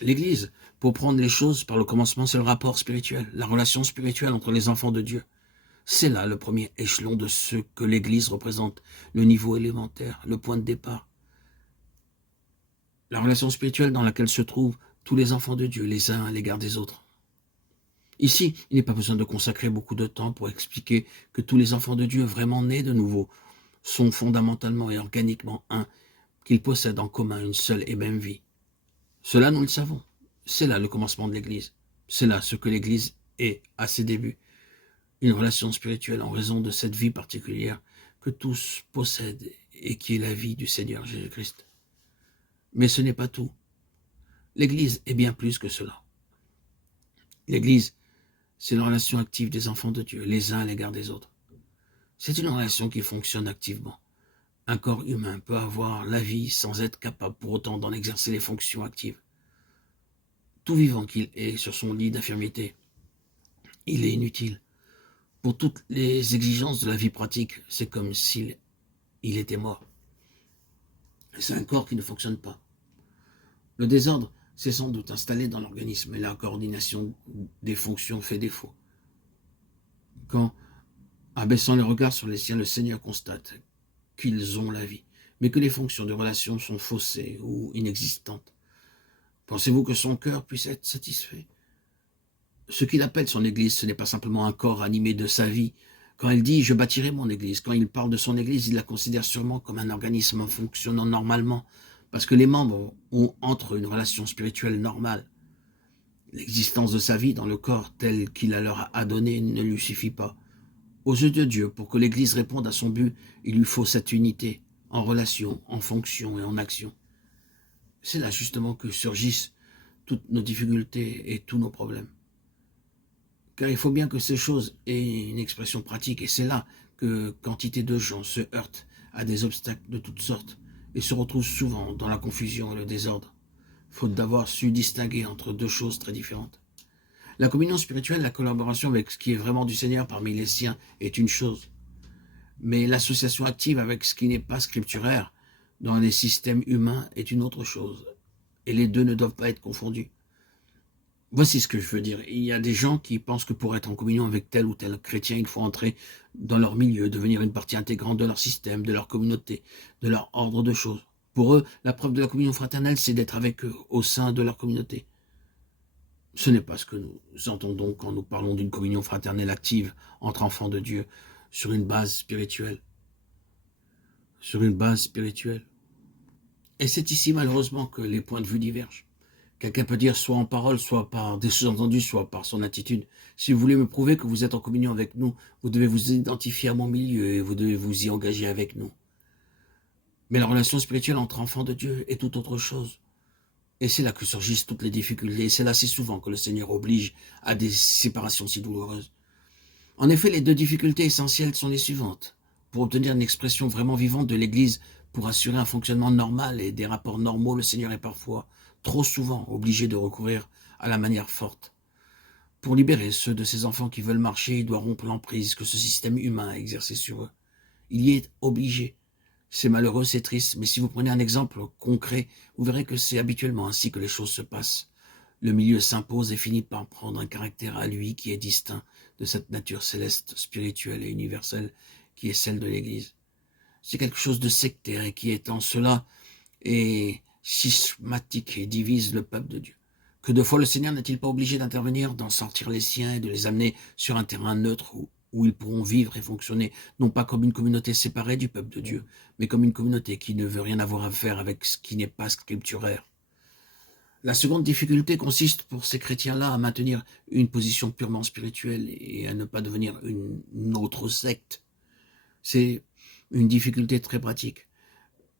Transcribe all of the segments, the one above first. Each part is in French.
L'Église, pour prendre les choses par le commencement, c'est le rapport spirituel, la relation spirituelle entre les enfants de Dieu. C'est là le premier échelon de ce que l'Église représente, le niveau élémentaire, le point de départ. La relation spirituelle dans laquelle se trouvent tous les enfants de Dieu, les uns à l'égard des autres. Ici, il n'est pas besoin de consacrer beaucoup de temps pour expliquer que tous les enfants de Dieu vraiment nés de nouveau sont fondamentalement et organiquement un, qu'ils possèdent en commun une seule et même vie. Cela, nous le savons. C'est là le commencement de l'Église. C'est là ce que l'Église est à ses débuts. Une relation spirituelle en raison de cette vie particulière que tous possèdent et qui est la vie du Seigneur Jésus-Christ. Mais ce n'est pas tout. L'Église est bien plus que cela. L'Église, c'est une relation active des enfants de Dieu, les uns à l'égard des autres. C'est une relation qui fonctionne activement. Un corps humain peut avoir la vie sans être capable pour autant d'en exercer les fonctions actives. Tout vivant qu'il est sur son lit d'infirmité, il est inutile. Pour toutes les exigences de la vie pratique, c'est comme s'il était mort. C'est un corps qui ne fonctionne pas. Le désordre s'est sans doute installé dans l'organisme et la coordination des fonctions fait défaut. Quand, abaissant les regards sur les siens, le Seigneur constate qu'ils ont la vie, mais que les fonctions de relation sont faussées ou inexistantes. Pensez-vous que son cœur puisse être satisfait? Ce qu'il appelle son Église, ce n'est pas simplement un corps animé de sa vie. Quand il dit « je bâtirai mon Église », quand il parle de son Église, il la considère sûrement comme un organisme fonctionnant normalement, parce que les membres ont entre eux une relation spirituelle normale. L'existence de sa vie dans le corps tel qu'il leur a donné ne lui suffit pas. Aux yeux de Dieu, pour que l'Église réponde à son but, il lui faut cette unité, en relation, en fonction et en action. C'est là justement que surgissent toutes nos difficultés et tous nos problèmes. Car il faut bien que ces choses aient une expression pratique, et c'est là que quantité de gens se heurtent à des obstacles de toutes sortes et se retrouvent souvent dans la confusion et le désordre, faute d'avoir su distinguer entre deux choses très différentes. La communion spirituelle, la collaboration avec ce qui est vraiment du Seigneur parmi les siens est une chose, mais l'association active avec ce qui n'est pas scripturaire dans les systèmes humains est une autre chose, et les deux ne doivent pas être confondus. Voici ce que je veux dire. Il y a des gens qui pensent que pour être en communion avec tel ou tel chrétien, il faut entrer dans leur milieu, devenir une partie intégrante de leur système, de leur communauté, de leur ordre de choses. Pour eux, la preuve de la communion fraternelle, c'est d'être avec eux au sein de leur communauté. Ce n'est pas ce que nous entendons quand nous parlons d'une communion fraternelle active entre enfants de Dieu sur une base spirituelle. Sur une base spirituelle. Et c'est ici malheureusement que les points de vue divergent. Quelqu'un peut dire soit en parole, soit par des sous-entendus, soit par son attitude. Si vous voulez me prouver que vous êtes en communion avec nous, vous devez vous identifier à mon milieu et vous devez vous y engager avec nous. Mais la relation spirituelle entre enfants de Dieu est tout autre chose. Et c'est là que surgissent toutes les difficultés. Et c'est là si souvent que le Seigneur oblige à des séparations si douloureuses. En effet, les deux difficultés essentielles sont les suivantes. Pour obtenir une expression vraiment vivante de l'Église, pour assurer un fonctionnement normal et des rapports normaux, le Seigneur est parfois, trop souvent, obligé de recourir à la manière forte. Pour libérer ceux de ses enfants qui veulent marcher, il doit rompre l'emprise que ce système humain a exercé sur eux. Il y est obligé. C'est malheureux, c'est triste, mais si vous prenez un exemple concret, vous verrez que c'est habituellement ainsi que les choses se passent. Le milieu s'impose et finit par prendre un caractère à lui qui est distinct de cette nature céleste, spirituelle et universelle qui est celle de l'Église. C'est quelque chose de sectaire et qui est en cela est schismatique et divise le peuple de Dieu. Que de fois le Seigneur n'est-il pas obligé d'intervenir, d'en sortir les siens et de les amener sur un terrain neutre où ils pourront vivre et fonctionner, non pas comme une communauté séparée du peuple de Dieu, mais comme une communauté qui ne veut rien avoir à faire avec ce qui n'est pas scripturaire. La seconde difficulté consiste pour ces chrétiens-là à maintenir une position purement spirituelle et à ne pas devenir une autre secte. C'est une difficulté très pratique,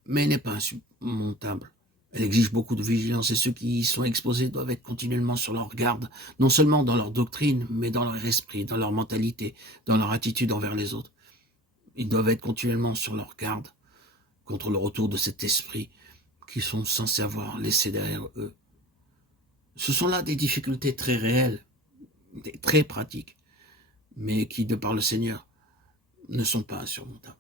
mais elle n'est pas insurmontable. Elle exige beaucoup de vigilance et ceux qui y sont exposés doivent être continuellement sur leur garde, non seulement dans leur doctrine, mais dans leur esprit, dans leur mentalité, dans leur attitude envers les autres. Ils doivent être continuellement sur leur garde contre le retour de cet esprit qu'ils sont censés avoir laissé derrière eux. Ce sont là des difficultés très réelles, très pratiques, mais qui, de par le Seigneur, ne sont pas insurmontables.